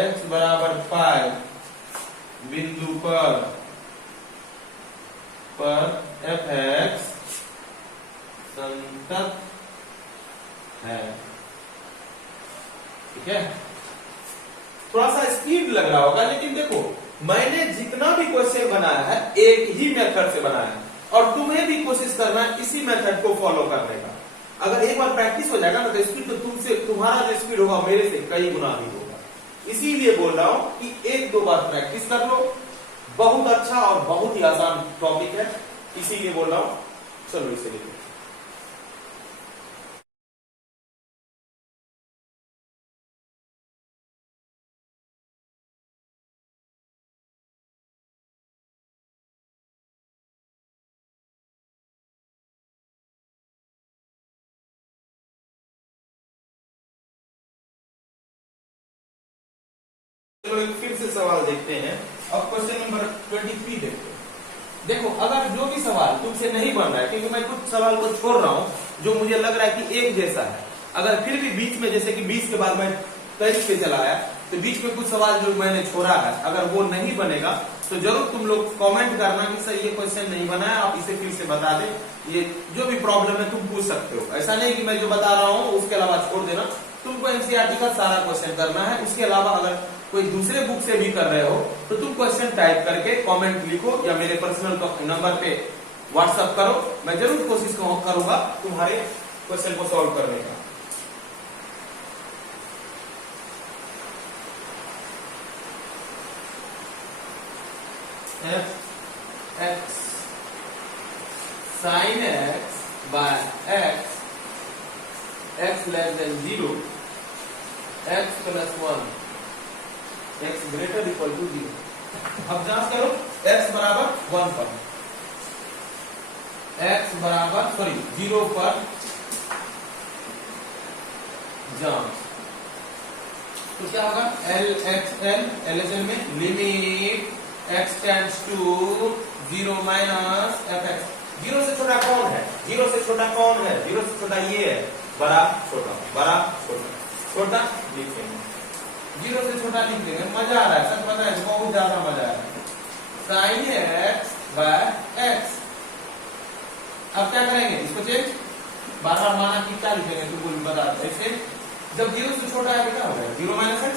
x बराबर पाई बिंदु पर fx संतत है। ठीक है, थोड़ा सा स्पीड लग रहा होगा, लेकिन देखो मैंने जितना भी क्वेश्चन बनाया है एक ही मेथड से बनाया है, और तुम्हें भी कोशिश करना है इसी मेथड को फॉलो करने का। अगर एक बार प्रैक्टिस हो जाएगा ना तो स्पीड तो तुमसे, तुम्हारा जो स्पीड होगा मेरे से कई गुना ही होगा। इसीलिए बोल रहा हूं कि एक दो बार प्रैक्टिस कर लो, बहुत अच्छा और बहुत ही आसान टॉपिक है, इसीलिए बोल रहा हूं। चलो इसे लिखो। चलो एक फिर से सवाल देखते हैं। अब क्वेश्चन नंबर 23 देखते हैं। देखो अगर जो भी सवाल तुमसे नहीं बन रहा है, क्योंकि मैं कुछ सवाल को छोड़ रहा हूं जो मुझे लग रहा है कि एक जैसा है, अगर फिर भी बीच में, जैसे कि 20 के बाद मैं 23 पे चला आया, तो बीच में कुछ सवाल जो मैंने छोड़ा है अगर वो नहीं बनेगा तो जरूर तुम लोग कमेंट करना कि सर ये क्वेश्चन नहीं बना है, आप इसे फिर से बता दें। ये जो भी प्रॉब्लम है तुम पूछ सकते हो, ऐसा नहीं कि मैं जो बता रहा हूँ उसके अलावा छोड़ देना। तुमको एनसीईआरटी का सारा क्वेश्चन करना है। उसके अलावा अगर कोई दूसरे बुक से भी कर रहे हो तो तुम क्वेश्चन टाइप करके कमेंट लिखो या मेरे पर्सनल नंबर पे व्हाट्सएप करो, मैं जरूर कोशिश करूंगा तुम्हारे क्वेश्चन को सॉल्व करने का। f(x) sin x by x, x less than 0, x plus 1, x greater equal to 0। अब जांच करो x बराबर 1 पर, x बराबर 0 पर जांच, तो क्या होगा LHL में limit x tends to 0 minus fx। 0 से छोटा कौन है? 0 से छोटा कौन है? 0 से छोटा ये है, बड़ा छोटा, बड़ा छोटा, छोटा लिखेंगे, 0 से छोटा लिख देंगे। मजा आ रहा है, सच पता है, बहुत ज्यादा मजा आ रहा है। Sine x by x। अब क्या करेंगे इसको चेंज, बार बार माना कि क्या लिखेंगे तुमको भी बता दो। ऐसे जब 0 से छोटा है क्या हो गया? 0 minus x,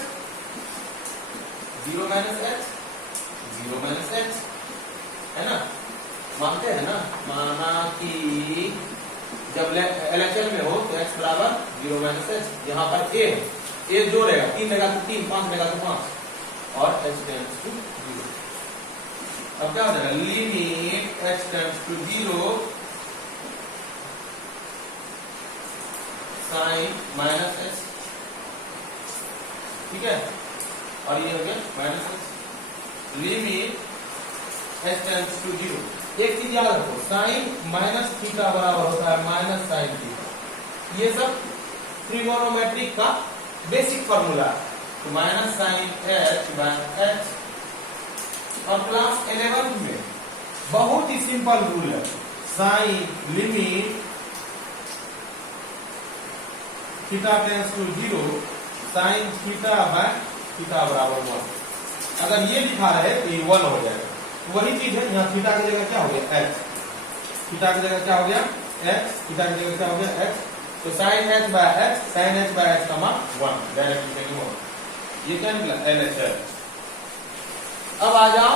0 minus x, 0 minus x, है ना? मानते हैं ना? माना कि जब LHL में हो तो x बराबर 0 माइनस x, यहाँ पर a है, a जो रहेगा 3 रहेगा तो 3, 5 रहेगा तो 5, और h टेंड्स टू 0। अब क्या हो जाएगा? Limit h tends to 0 sine minus x, ठीक है, और ये हो गया minus x, limit h tends to 0। एक चीज याद रखो, साइन माइनस थीटा बराबर होता है माइनस साइन थीटा। ये सब ट्रिगोनोमेट्रिक का बेसिक फॉर्मूला है। तो minus sine h by h, और क्लास 11 में बहुत ही सिंपल रूल है, sine limit theta tends to 0 sine theta by theta बराबर 1। अगर ये लिखा रहे तो ये 1 हो जाएगा। वही चीज है, यहाँ थीटा की जगह क्या हो गया? x, थीटा की जगह क्या हो गया? x, थीटा की जगह क्या हो गया? x। तो sine h by h, sine h by h का मान 1, डायरेक्ट लिखेंगे 1। ये क्या निकला LHL। अब आ जाओ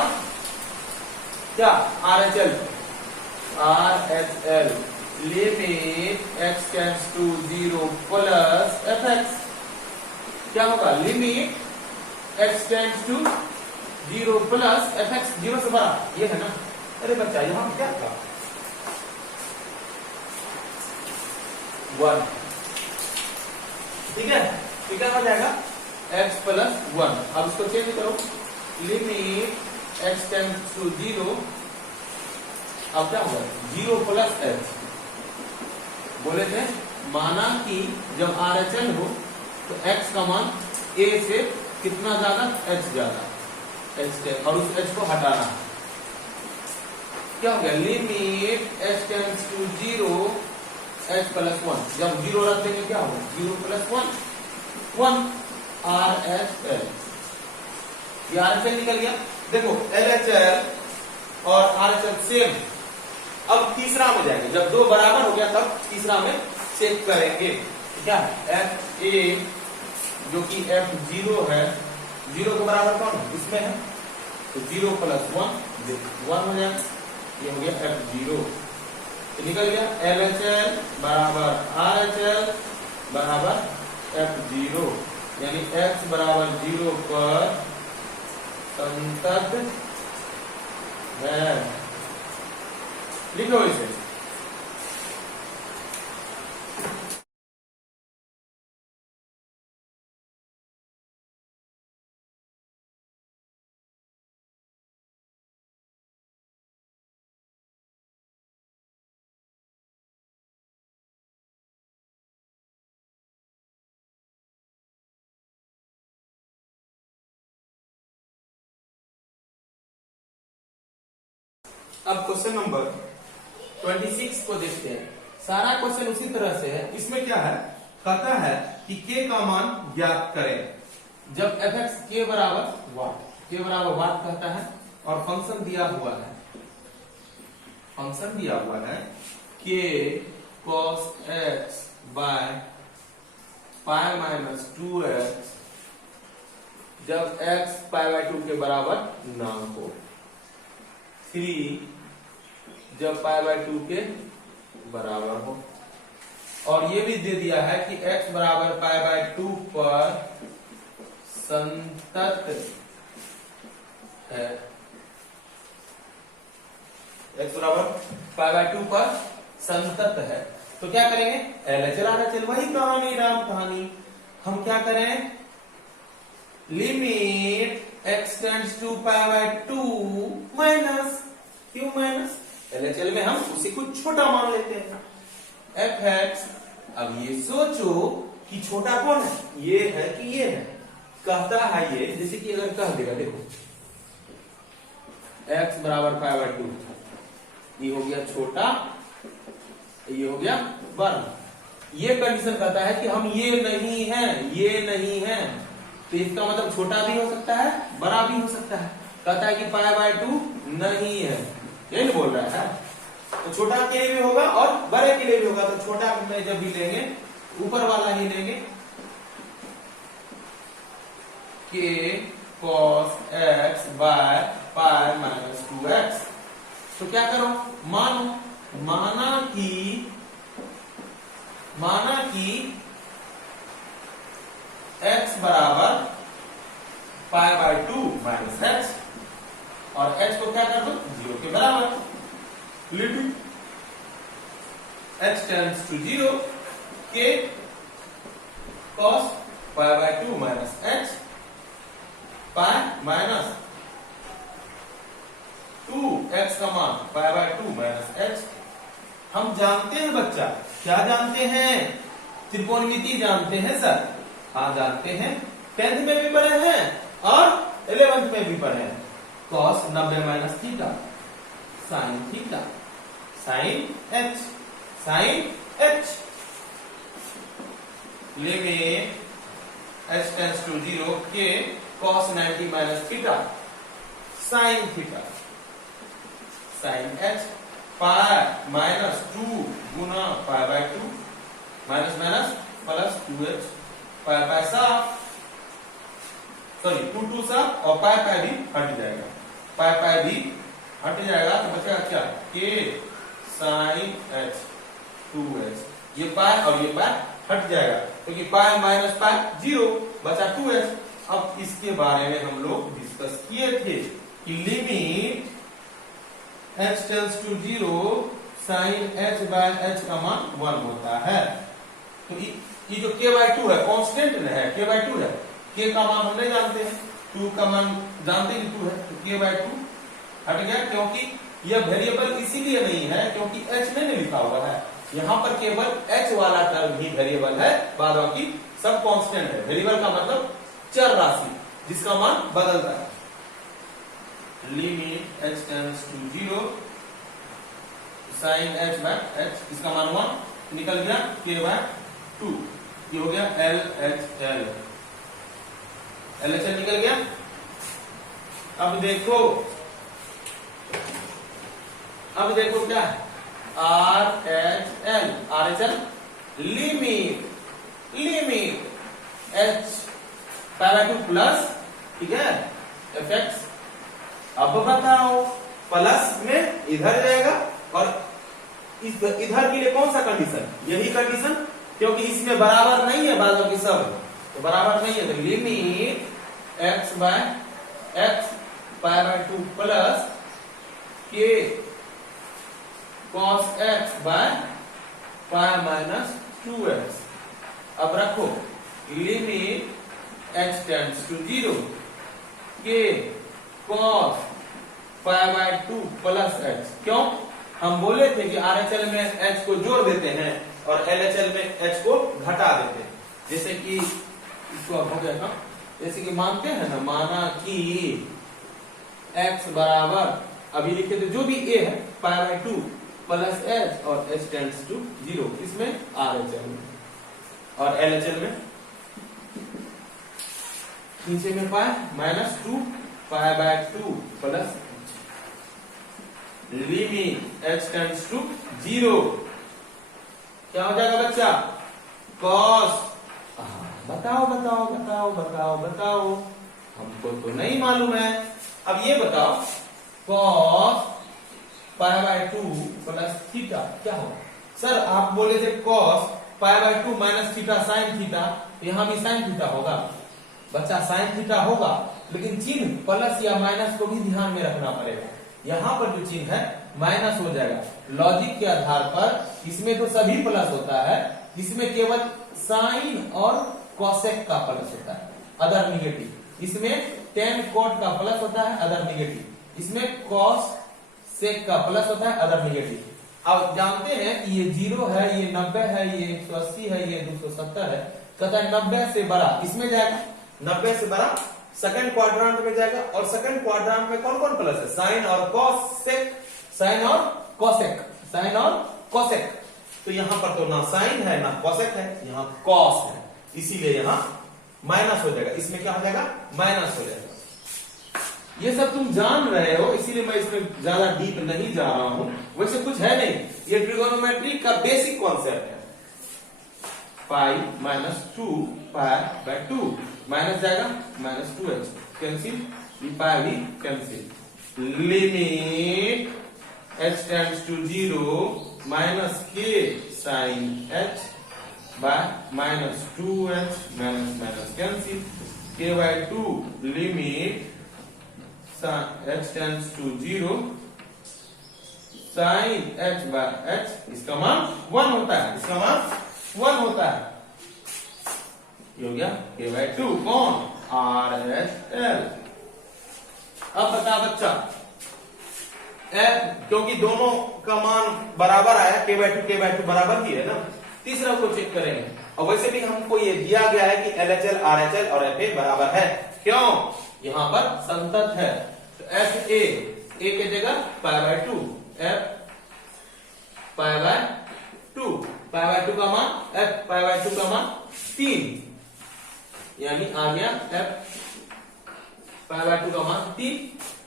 क्या RHL, RHL limit x tends to 0 plus fx, क्या होगा limit x tends to 0 plus fx 0 से बड़ा, ये है ना। अरे बच्चा यहां क्या था 1, ठीक है, तो क्या हो जाएगा x प्लस 1। अब इसको चेंज करो, लिमिट x टेंड्स टू 0, अब क्या होगा 0 प्लस h। बोले थे माना कि जब RHL हो तो x का मान a से कितना ज्यादा, h ज्यादा, h और उस h को हटाना। क्या हो गया limit h tends to 0 h plus 1, जब 0 रख देंगे क्या होगा 0 प्लस 1 RHL, ये RHL निकल गया। देखो LHL और RHL सेम। अब तीसरा में जाएंगे, जब दो बराबर हो गया तब तीसरा में चेक करेंगे क्या FA जो कि F0 है, 0 के बराबर कौन है इसमें है, तो 0 प्लस 1 हो जाएगा, ये हो गया F0, तो निकल गया LHL बराबर RHL बराबर F0, यानी x बराबर 0 पर संतत है। लिखो इसे, अब क्वेश्चन नंबर 26 को देखते हैं। सारा क्वेश्चन उसी तरह से है। इसमें क्या है, कहता है कि k का मान ज्ञात करें जब fx k बराबर वाट कहता है, और फंक्शन दिया हुआ है k cos x by pi minus 2x जब x पाई बाय 2 के बराबर ना हो, 3 जब पाई बाय 2 के बराबर हो, और ये भी दे दिया है कि x बराबर पाई बाय 2 पर संतत है, x बराबर पाई बाय 2 पर संतत है। तो क्या करेंगे LHL RHL, वही कहानी राम कहानी। हम क्या करें limit x tends to pi by 2 minus, क्यों माइनस, LHL में हम उसी को छोटा मान लेते हैं fx। अब ये सोचो कि छोटा कौन है, ये है कि ये है, कहता है ये, जैसे कि अगर कह देगा देखो x बराबर पाई बाय 2, ये हो गया छोटा, ये हो गया बड़ा। ये कंडीशन कहता है कि हम ये नहीं है, तो इसका मतलब छोटा भी हो सकता है बड़ा भी हो सकता है। कहता है कि पाई बाय 2 नहीं है, यही बोल रहा है, तो छोटा के लिए भी होगा और बड़े के लिए भी होगा। तो छोटा में जब भी लेंगे ऊपर वाला ही लेंगे, k cos x by pi minus 2x। तो क्या करो, माना कि x बराबर पाई बाय 2 माइनस x, और h को क्या कर दो 0 के बराबर, limit h tends to 0 k cos pi by 2 minus h pi minus 2x का मान पाई बाय 2 माइनस h। हम जानते हैं बच्चा, क्या जानते हैं, त्रिकोणमिति जानते हैं सर, हाँ जानते हैं, 10th में भी पढ़े हैं और 11th में भी पढ़े हैं। cos 90 minus theta sine theta sine h limit h tends to 0 k cos 90 minus theta sine h pi minus 2 गुना pi by 2 minus plus 2h pi 7 sorry 2 2 सा और पाई पाई भी हट जाएगा, पाई पाई भी हट जाएगा तो बचेगा क्या k sin h 2h, ये पाई और ये पाई हट जाएगा क्योंकि पाई माइनस पाई 0 बचा 2h। अब इसके बारे में हम लोग डिस्कस किए थे कि limit h tends to 0 sin h by h का मान 1 होता है। तो ये जो k/2 है कांस्टेंट है, k/2 है, k का मान हम नहीं जानते हैं, 2 का मान जानते हैं 2 है, तो k/2 हट गया क्योंकि यह वेरिएबल इसीलिए नहीं है क्योंकि h नहीं लिखा हुआ है, यहाँ पर केवल h वाला टर्म ही वेरिएबल है, बाद बाकी सब कांस्टेंट है। वेरिएबल का मतलब चर राशि जिसका मान बदलता है। Limit h tends to 0 sin h by h, इसका मान 1 निकल गया k/2, ये हो गया LHL, LHL निकल गया। अब देखो क्या है RHL लिमिट h पाई 2 प्लस, ठीक है, fx। अब बताओ प्लस में इधर जाएगा और इधर के लिए कौन सा कंडीशन, यही कंडीशन, क्योंकि इसमें बराबर नहीं है बाजू की सब, तो बराबर नहीं है, तो limit x by x pi 2 plus k cos x by pi minus 2x। अब रखो limit h tends to 0 k cos pi by 2 plus h। क्यों? हम बोले थे कि RHL में h को जोड़ देते हैं और LHL में h को घटा देते हैं। जैसे कि इसको अब हो गया, जैसे कि मानते हैं ना, माना कि x बराबर अभी लिखे थे जो भी a है पाई बाय 2 प्लस h और h टेंड्स टू 0, इसमें RHL में, और LHL में नीचे में pi minus 2 pi by 2 plus limit h tends to 0 क्या हो जाएगा बच्चा, cos, बताओ बताओ बताओ बताओ बताओ, हमको तो नहीं मालूम है। अब ये बताओ cos pi by 2 plus theta क्या होगा। सर आप बोले थे cos pi by 2 minus theta sine theta, यहां भी साइन थीटा होगा बच्चा, साइन थीटा होगा, लेकिन चिन्ह प्लस या माइनस को भी ध्यान में रखना पड़ेगा। यहाँ पर जो चिन्ह है माइनस हो जाएगा, लॉजिक के आधार पर इसमें तो सभी प्लस होता है, इसमें केवल साइन और कोसेक का प्लस होता है, अदर निगेटिव। इसमें टेन कोट का प्लस होता है, अदर निगेटिव। इसमें कॉस सेक का प्लस होता है, अदर निगेटिव। अब जानते हैं कि ये 0 है, ये 90 है, ये 180 है, ये 270 है, कहता है 90 से बड़ा इसमें जाएगा, 90 से बड़ा सेकंड क्वाड्रेंट में जाएगा। और सेकंड क्वाड्रेंट में कौन कौन प्लस है, साइन और कॉसेक, साइन और कॉसेक, साइन और कॉसेक। तो यहां पर तो ना साइन है ना कॉसेक है, यहाँ कॉस है, इसीलिए यहां माइनस हो जाएगा। इसमें क्या हो जाएगा, माइनस हो जाएगा। ये सब तुम जान रहे हो, इसीलिए मैं इसमें ज्यादा डीप नहीं जा रहा हूं, वैसे कुछ है नहीं, ये ट्रिगोनोमेट्री का बेसिक कॉन्सेप्ट है। Pi minus 2 pi by 2 minus जाएगा माइनस 2h, कैंसिल, ये पाई भी cancel. Limit h tends to 0 minus k sine h by minus 2h, minus minus cancel, k by 2 limit h tends to 0 sine h by h, इसका मान 1 होता है, इसका मान 1 होता है। ये हो गया k बाय 2, कौन, RHL। अब बता बच्चा, क्योंकि दोनों का मान बराबर आया, k बाय 2 बराबर ही है ना, तीसरा को चेक करेंगे। और वैसे भी हमको ये दिया गया है कि LHL RHL और FA बराबर है, क्यों, यहाँ पर संतत है। तो FA a के जगह पाई by 2, F pi by 2, pi by 2 का मान, F पाई बाय 2 का मान 3, यानी आ गया F पाई बाय 2 का मान 3,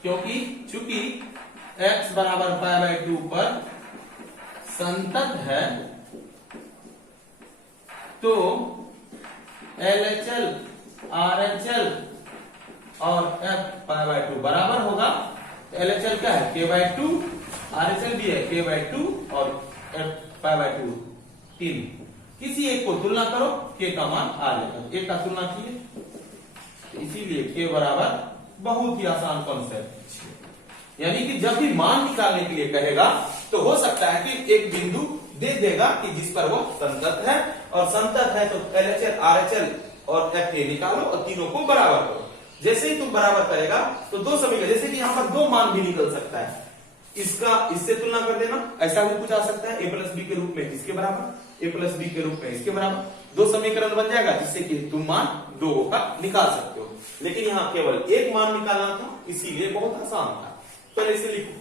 क्योंकि चूंकि x बराबर पाई बाय 2 पर संतत है, तो LHL RHL और f पाई बाय 2 बराबर होगा LHL क्या है k बाय 2, RHL भी है k बाय 2 और f पाई बाय 2 3। किसी एक को तुलना करो k का मान आ जाएगा, एक का तुलना किए इसीलिए k बराबर बहुत ही आसान कॉन्सेप्ट। यानी कि जब भी मान निकालने के लिए कहेगा तो हो सकता है कि एक बिंदु दे देगा कि जिस पर वो संतत है, और संतत है तो LHL RHL और FA निकालो और तीनों को बराबर करो। जैसे ही तुम बराबर करेगा तो दो समीकरण, जैसे कि यहाँ पर दो मान भी निकल सकता है, इसका इससे तुलना कर देना, ऐसा भी कुछ आ सकता है a प्लस बी के रूप में इसके बराबर, a प्लस बी के रूप में इसके बराबर, दो समीकरण बन जाएगा जिससे कि तुम मान दो का निकाल सकते हो। लेकिन यहाँ केवल एक मान निकालना था इसीलिए बहुत आसान था। पहले इसे लिखो।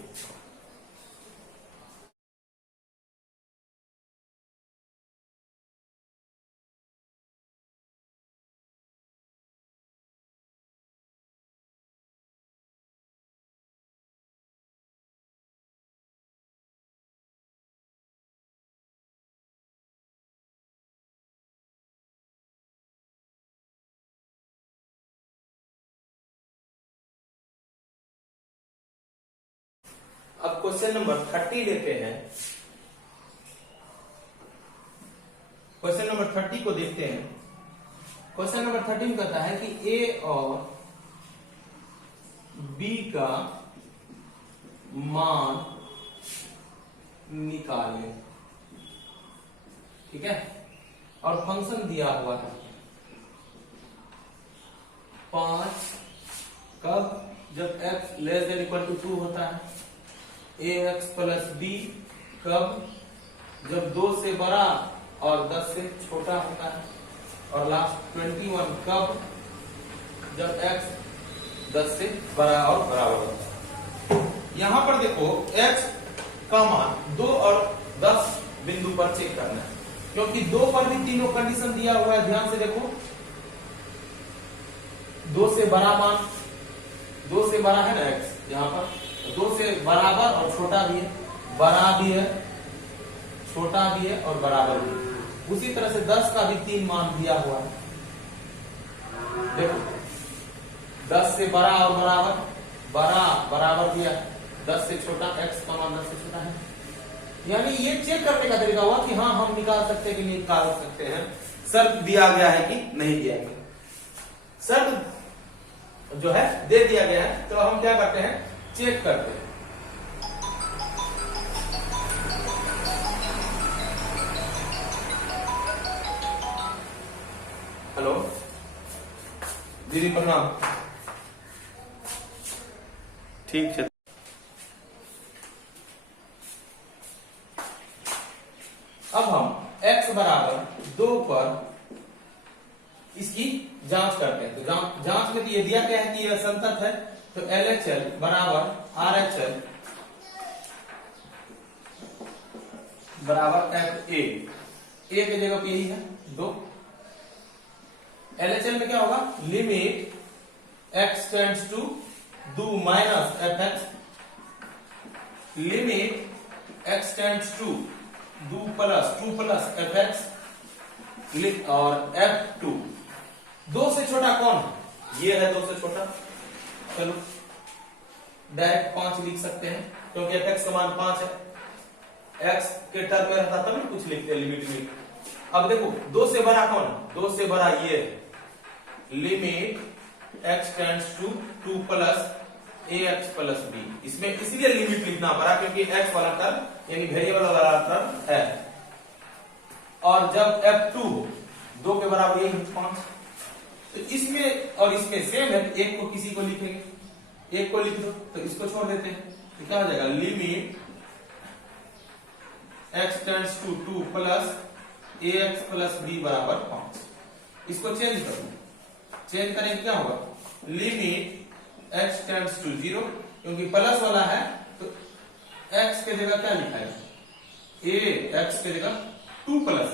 अब क्वेश्चन नंबर 30 लेते हैं। क्वेश्चन नंबर 30 को देखते हैं। क्वेश्चन नंबर 30 में कहता है कि a और b का मान निकालें, ठीक है, और फंक्शन दिया हुआ है 5, कब, जब x less than equal to 2 होता है, ax प्लस b कब, जब 2 से बड़ा और 10 से छोटा होता है, और लास्ट 21 कब, जब x 10 से बड़ा और बराबर होता है। यहां पर देखो x का मान 2 और 10 बिंदु पर चेक करना है, क्योंकि 2 पर भी तीनों कंडीशन दिया हुआ है। ध्यान से देखो, 2 से बड़ा मान, 2 से बड़ा है ना x, यहाँ पर 2 से बराबर और छोटा भी है, बड़ा भी है, छोटा भी है और बराबर भी है। उसी तरह से 10 का भी 3 मान दिया हुआ है। देखो 10 से बड़ा और बराबर, बड़ा बराबर दिया, 10 से छोटा, x का मान 10 से छोटा है। यानी ये चेक करने का तरीका हुआ कि हाँ हम निकाल सकते हैं कि नहीं निकाल सकते हैं। शर्त दिया गया है कि नहीं दिया गया, शर्त जो है दे दिया गया है, तो हम क्या करते हैं, चेक करते हैं। हेलो दीदी प्रणाम, ठीक है। अब हम x बराबर 2 पर इसकी जांच करते हैं। तो जांच में तो ये दिया गया है कि यह संतत है, तो LHL बराबर RHL बराबर FA, a की जगह पे यही है 2। LHL में क्या होगा, limit x tends to 2 minus fx, limit x tends to 2 plus fx, और f2। 2 से छोटा कौन, ये है 2 से छोटा, चलो डायरेक्ट 5 लिख सकते हैं, क्योंकि fx का मान 5 है, x के टर्म में रहता तब कुछ लिखते हैं लिमिट में। अब देखो 2 से बड़ा कौन, 2 से बड़ा ये है, limit x tends to 2 plus ax plus b। इसमें इसलिए लिमिट लिखना पड़ा क्योंकि x वाला टर्म यानी वेरिएबल वाला टर्म है, और जब f2 हो 2 के बराबर यही 5, तो इसमें और इसमें सेम है, एक को किसी को लिखेंगे, एक को लिख दो तो इसको छोड़ देते हैं, तो क्या हो जाएगा, limit x tends to 2 plus ax plus b बराबर 5। इसको चेंज करो, चेंज करेंगे क्या होगा, लिमिट x टेंड्स टू 0, क्योंकि प्लस वाला है तो x के जगह क्या लिखा है, x के जगह 2 प्लस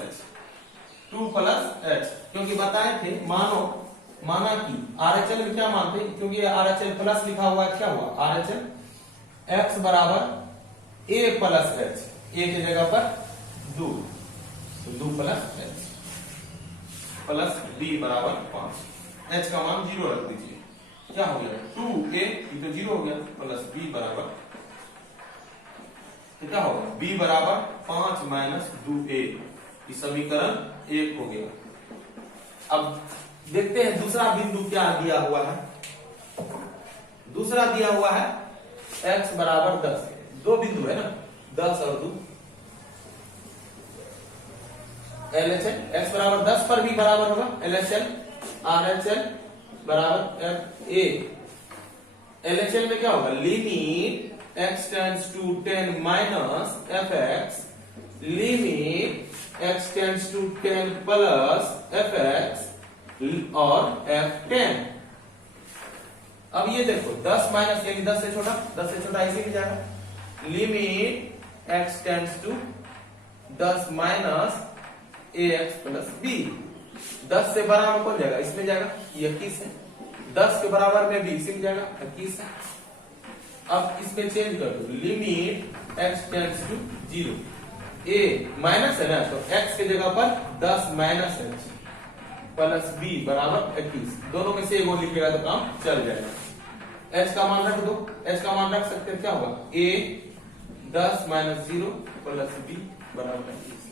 h, क्योंकि बताए थे माना कि RHL में क्या मानते, क्योंकि RHL प्लस लिखा हुआ है, क्या हुआ RHL x बराबर a प्लस h, a की जगह पर 2, तो 2 प्लस h प्लस b बराबर 5, h का मान 0 रख दीजिए। क्या हो गया 2a, ये तो 0 हो गया, प्लस b बराबर, तो क्या होगा b बराबर 5 माइनस 2a, ये समीकरण 1 हो गया। अब देखते हैं दूसरा बिंदु क्या दिया हुआ है। दूसरा दिया हुआ है x बराबर 10, दो बिंदु है ना, 10 और 2, LHL x बराबर 10 पर भी बराबर होगा LHL RHL बराबर FA। LHL में क्या होगा, limit x tends to 10 minus fx, limit x tends to 10 plus fx और f10। अब ये देखो 10 माइनस यानी 10 से छोटा ऐसे भी जाएगा, limit x tends to 10 minus ax plus b। 10 से बराबर कौन जाएगा, इसमें जाएगा, ये 21 है, 10 के बराबर में भी इसी में जाएगा, 21 है। अब इसमें चेंज कर दो, limit x tends to 0, a minus है ना, तो x के जगह पर 10 माइनस h प्लस b बराबर 21, दोनों में से एक और लिखेगा तो काम चल जाएगा। h का मान रख दो, h का मान रख सकते हैं, क्या होगा a 10 माइनस 0 प्लस b बराबर 21।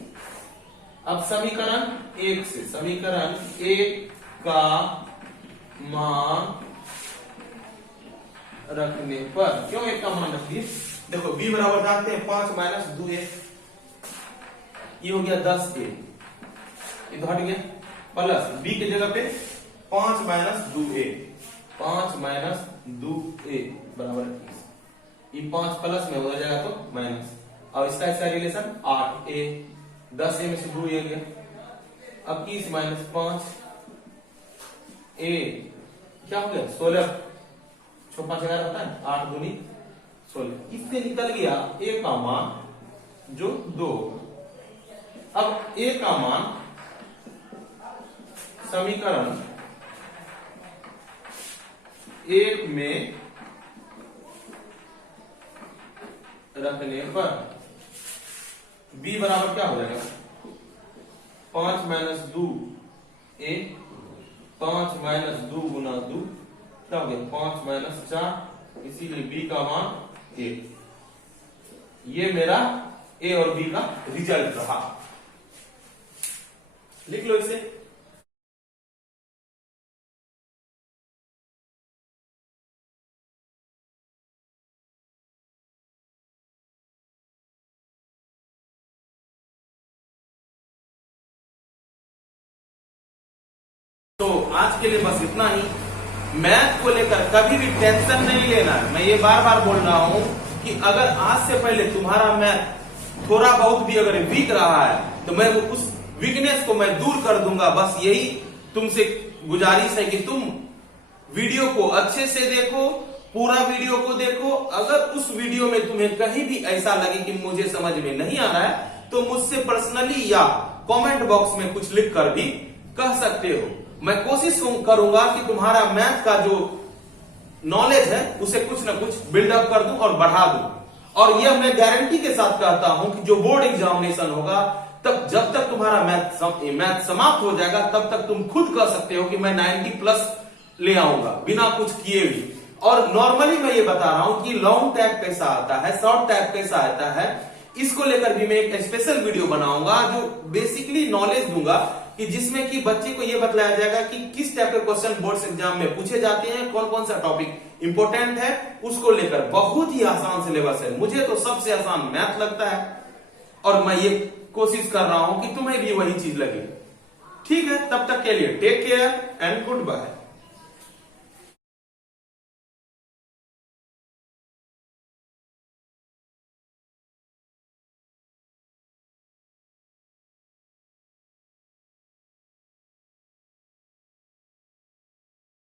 अब समीकरण 1 से, समीकरण 1 का मान रखने पर, क्यों 1 का मान रखिए, देखो b बराबर जानते हैं 5 माइनस 2a, ये हो गया 10a, ये तो हट गया, प्लस b के जगह पे 5 माइनस 2a, 5 माइनस 2a बराबर 21, ये 5 प्लस में हो जाएगा तो माइनस। अब इसका रिलेशन 8a, 10a में से 2a गया, अब 21 माइनस 5 a क्या हो गया 16, 5 11 होता है, 8 दूनी 16, इससे निकल गया a का मान जो 2। अब a का मान समीकरण 1 में रखने पर b बराबर क्या हो जाएगा, 5 माइनस 2a, 5 माइनस 2 गुना 2 क्या हो गया 5 माइनस 4, इसीलिए b का मान 1। ये मेरा a और b का रिजल्ट रहा, लिख लो इसे। तो आज के लिए बस इतना ही। मैथ को लेकर कभी भी टेंशन नहीं लेना है। मैं ये बार बार बोल रहा हूं कि अगर आज से पहले तुम्हारा मैथ थोड़ा बहुत भी अगर वीक रहा है तो मैं उस वीकनेस को मैं दूर कर दूंगा। बस यही तुमसे गुजारिश है कि तुम वीडियो को अच्छे से देखो, पूरा वीडियो को देखो। अगर उस वीडियो में तुम्हें कहीं भी ऐसा लगे कि मुझे समझ में नहीं आ रहा है तो मुझसे पर्सनली या कमेंट बॉक्स में कुछ लिख कर भी कह सकते हो। मैं कोशिश करूंगा कि तुम्हारा मैथ का जो नॉलेज है उसे कुछ ना कुछ बिल्डअप कर दूं और बढ़ा दूं। और यह मैं गारंटी के साथ कहता हूं कि जो बोर्ड एग्जामिनेशन होगा तब जब तक तुम्हारा मैथ समाप्त हो जाएगा तब तक तुम खुद कह सकते हो कि मैं 90 प्लस ले आऊंगा बिना कुछ किए भी। और नॉर्मली मैं ये बता रहा हूं कि लॉन्ग टैग कैसा आता है, शॉर्ट टैग कैसा आता है, इसको लेकर भी मैं एक स्पेशल वीडियो बनाऊंगा जो बेसिकली नॉलेज दूंगा कि जिसमें कि बच्चे को यह बतलाया जाएगा कि किस टाइप के क्वेश्चन बोर्ड एग्जाम में पूछे जाते हैं, कौन कौन सा टॉपिक इंपॉर्टेंट है, उसको लेकर बहुत ही आसान सिलेबस है। मुझे तो सबसे आसान मैथ लगता है और मैं ये कोशिश कर रहा हूं कि तुम्हें भी वही चीज लगे। ठीक है, तब तक के लिए take care and good bye.